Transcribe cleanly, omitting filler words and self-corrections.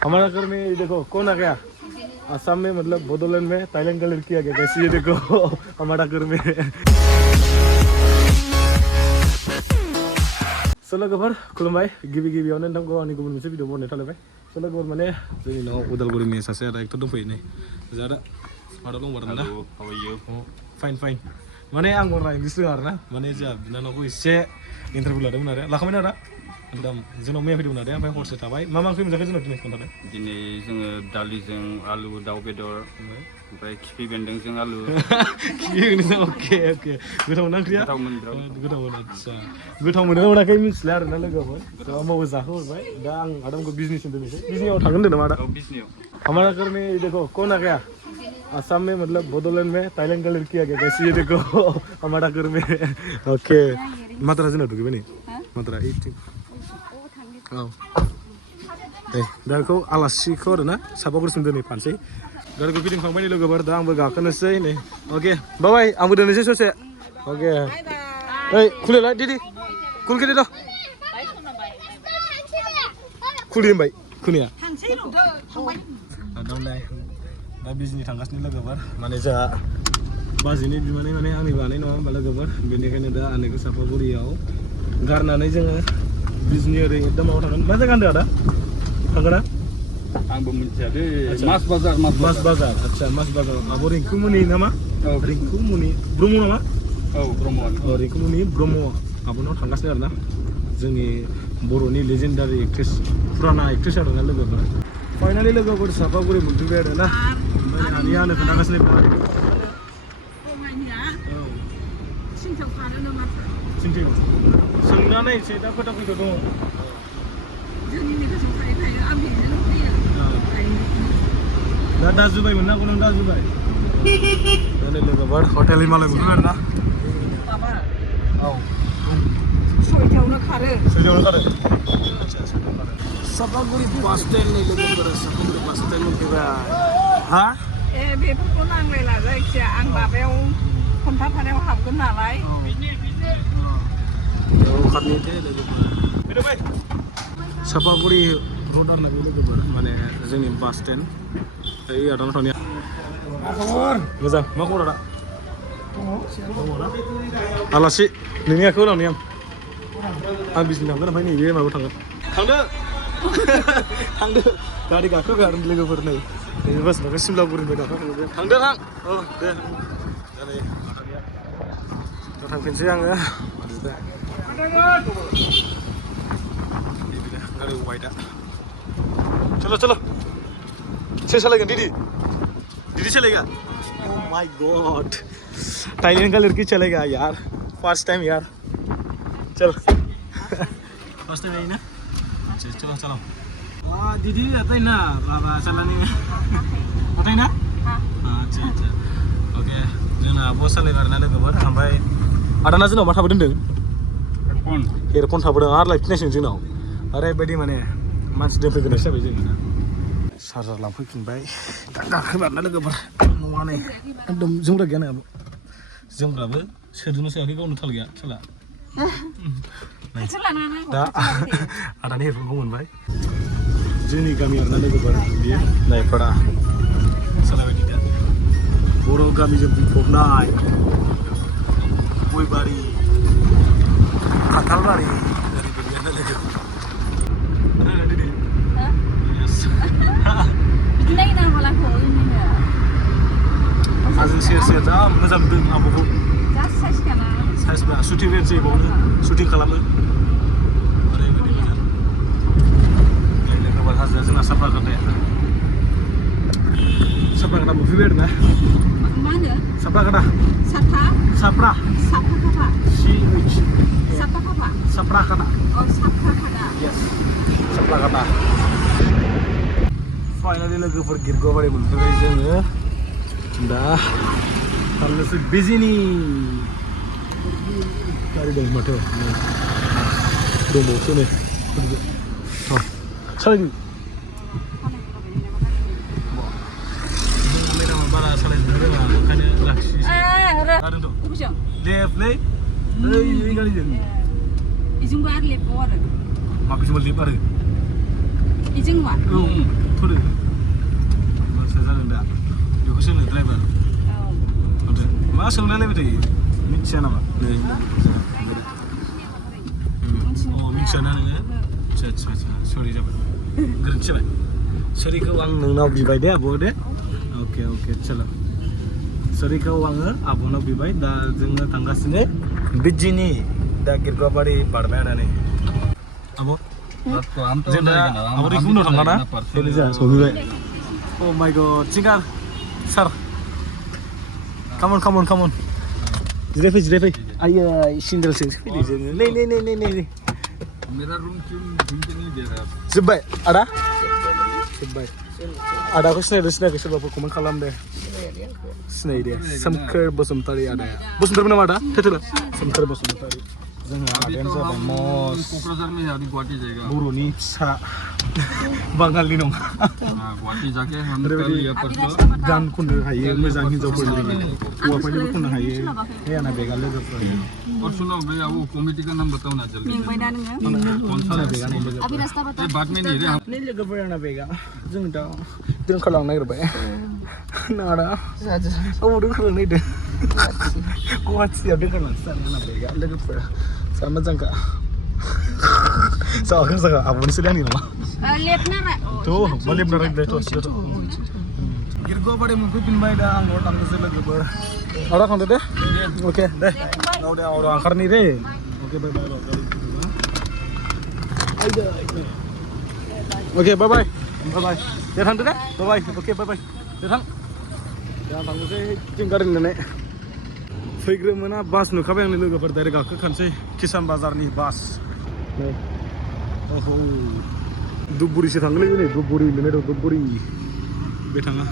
हमारा घर में देखो कौन आ गया असम में मतलब बोडोलैंड में थाईलैंड का लड़की आ गया कैसी ये देखो हमारा घर में सोलो गोबर खुलुमबाय गिबि गिबियावनो नोंथांखौ आंनि गुबुन मोनसे भिडिअ बनायनो थालायबाय सोलो गोबर माने जोंनि न'आव उदालगुरिनि सासे आदा एक्टर दंफैयो नै जादा मादाव दंबार ना फाइन फाइन माने आं बरना इंलिस रोङा आरोना माने जोंहा बिनानावखौ एसे इन्टारभिउ लादोंमोन आरो लाखांबायना आदा एकदम जोंनाव मैया फैदोंमोन आदा ओमफ्राय हरसे थाबाय मा ओंख्रि मोनजाखो जोंनाव दिनै खोन्थादो दिनै जोङो दालिजों आलु दाउ बेदर ओमफ्राय खिफि बेन्दोंजों आलु खिफि बेन्दोंजों अके अके गोथाव ना ओंख्रिया गोथावमोन आदसा गोथाव मोनो मोनाखै मिथिला आरोना लोगोफोर मावो जाहोहरबाय दा आं आदामखौ बिजनेससिम दोननोसै बिजनेसआव थांगोन होनदों नामा आदा हमारा घर में देखो कौन आ गया असम में मतलब बोडोलैंड में थाईलैंड का लड़की आ गया कैसी ये देखो हमारा घर में ओके मात्रा जोंना दुगैबाय नै मात्रा 18 औ दे दा बेखौ आलासिखौ आरोना सापागुरिसिम दोनै फानसै गारिखौ गिदिंखांबाय नै लोगोफोर दा आंबो गाखोनोसै नै अके बाय आंबो दोननोसै ससे अके ओइ खुलिलाय दिदि खुलिदो दा खुलि होनबाय खुलिया दा बिजनि थांगासिनो लोगोफोर माने जोंहा बाजैनि बिमानै माने आंनि बानाय नङा होमबा लोगोफोर बेनिखायनो दा आनैखौ सापागुरियाव गारनानै जोङो बिजनि ओरै एकदम माबाव थांगोन मा जायगा होनदों आदा थांगोन ना आंबो मिथिया दे मास बाजार आच्छा मास बाजार आब' रिंकुमनि नामा रिंकुमनि ब्रह्म नामा औ ब्रह्म रिंकुमनि ब्रह्म आब'नाव थांगासिनो आरोना जोंनि बर'नि लेजेन्डारि एक्ट्रेस फुराना एक्ट्रेस आरोना लोगोफोर फाइनालि लोगोफोर सापागुरि मोनफैबाय आरोना ओमफ्राय आनैया आंनो खोन्थागासिनो सिंथिं सोंनानै एसे दा खोथा फैथ' दङ दा जुबाय मोननांगौ नों दा जुबाय दा नै लोगोफोर हटेल हिमालय मोनफैबाय आरोना औ सयथायावनो खारो सापागुरि बास स्टेन्ड नै लोगोफोर सापागुरि बास स्टेन्ड मोनफैबाय हा ए बेफोरखौ नांलायला जायखिया आं माबायाव खन्थाफारायाव हाबगोन नालाय सापागुरि रड आरोना बे लोगोफोर माने जोंनि बास स्टेन्ड ओइ आदानाव थांनाया मोजां मा खबर आदा आलासि नोंनि आखायाव लांनि आं बिजनि थांगोन ओमफ्राय नैबे माबायाव थांगोन थांदो गारि गाखोबाय लोगोफोर नै नैबे बास माखौ सिमलागुरिनिफ्राय गाखोखांदो थांदो थां औ दे दा नै दा थांफिनसै आङो गारि गबाय दा चलो चलो सोर सालायगोन दीदी चलेगा ओह माय गॉड थाईलैंड का लड़की चलेगा यार फर्स्ट टाइम यार चल फर्स्ट टाइम आई ना अच्छा चलो चलो वाह दीदी आता है ना बाबा चलाने आता है ना अच्छा अच्छा ओके जोंना बस सालायबाय आरोना लोगोफोर ओमफ्राय आदाना जोंनाव मा थाबोदों होनदों हेडफन थाबोदों आरो लायफिननायसै जोंनाव ओरैबायदि माने मानसि दोनफैग्रोनायसो जाबाय जोङो चार्जार लांफैफिनबाय दा गाखोबाय आरोना लोगोफोर न'आ नै एकदम जोमग्रा गैया नोंहाबो जोमग्राबो सोदोंना सोआखै गावनो थाल गैया खेला दा आदानि हेडफनखौ मोनबाय जोंनि गामि आरोना लोगोफोर बियो नायफोरा सालायबाय दा बर' गामिजों बुंफबनाय गयबारि खान्थालबारि ओरैबायदियानो लोगो हाजो सेर सेर जा मोजां नुदों आब'खौ साइसबा शुटिं रेन्ज बावनो शुटिं खालामो ओरैबायदि मोजां लोगोफोर हाजोआ जोंना साफ्राकाटाया साफ्राकाटा मोनफैबाय आरोना साफ्राकाटा साफ्राकाटा yes साफ्राकाटा फाइनालि लोगोफोर गिरगावबारि मोनफैबाय जोङो दा थांनोसै बिजनि गारि दं माथो दंबावोसो नै सालायदों बारा सालायनो रोङा ओंखायनो लाखिनोसै लेफ्टलै ओइ गारिजों इजोंबो आरो लेफ्टआव आरो माबेजोंबा लेफ्ट आरो इजों मा रायलायबाय थायो मिथिया नामा नै मिथियाना नोङो आच्छा सरि जाबाय गोरोन्थि जाबाय सरिखौ आं नोंनाव बिबाय दे आब' दे अके चलो सरिखौ आङो आब'नाव बिबाय दा जोङो थांगासिनो बिजिनि दा गिरगाबारि बारबाय आरो नै आब' जों दा आब' रिखु उनाव थांगा ना बेनो जोंहा सहैबाय अ माय गड सिंगार सार come on जिराय फै आयै सिंगेलसो फैदों जोङो नै मेरा रूम क्यों घूमते नहीं दे रहा जोब्बाय आदा जोब्बाय आदाखौ सिनायाखै सोरबाफोर कमेन्ट खालाम दे सिनायो दे सोमखोर बसुमतारी आदाया बसुमतारी नामा आदा थेथेल सोमखोर बसुमतारी जोंहा आदायानो जाबाय मस क'क्राझार में अभी गुवाहाटी जाएगा बर'नि फिसा बाङालि नङा गुवाहाटी जाके हम कल या परसों गान खननो हायो मोजां हिन्जावफोरनि हौवाफोरनिबो खननो हायो हे आंना बेगा लोगोफोर और सुनो भैया वो कमेटी का नाम बताओ ना जल्दी मेंबायना नोङो कौन सा बेगा ये बाद में नहीं रे हम नै लोगोफोर आंना बेगा जों दा दोनखारलांनो नागिरबाय नाड़ा अबाव दोनखारलांनो नागिरदों गुवाहाटियाव दोनखारलांसो जानो आंना बेगा लोगोफोर जा मोजांखा जावाखै मोजांखा आब'नि सोलियानि नामा लेपनारा tuh balik beneran dari tuh Girgo pada मोनफैफिनबाय दा आं न'आव थांनोसै लोगोफोर आदा थांदो दे अके दे उdah angkar nih deh oke bye oke bye ya थांदो deh bye oke bye ya थां ya थांनोसै टिंगारिं नेने फैग्रोमोना बास नुखाबाय आंनि लोगोफोर डाइरेक्ट गाखोखानोसै किसान बाजारनि बास नै ओहो धुपगुरिसो थांगोनलै नै धुपगुरि लिरनाय दं धुपगुरि बे थाङा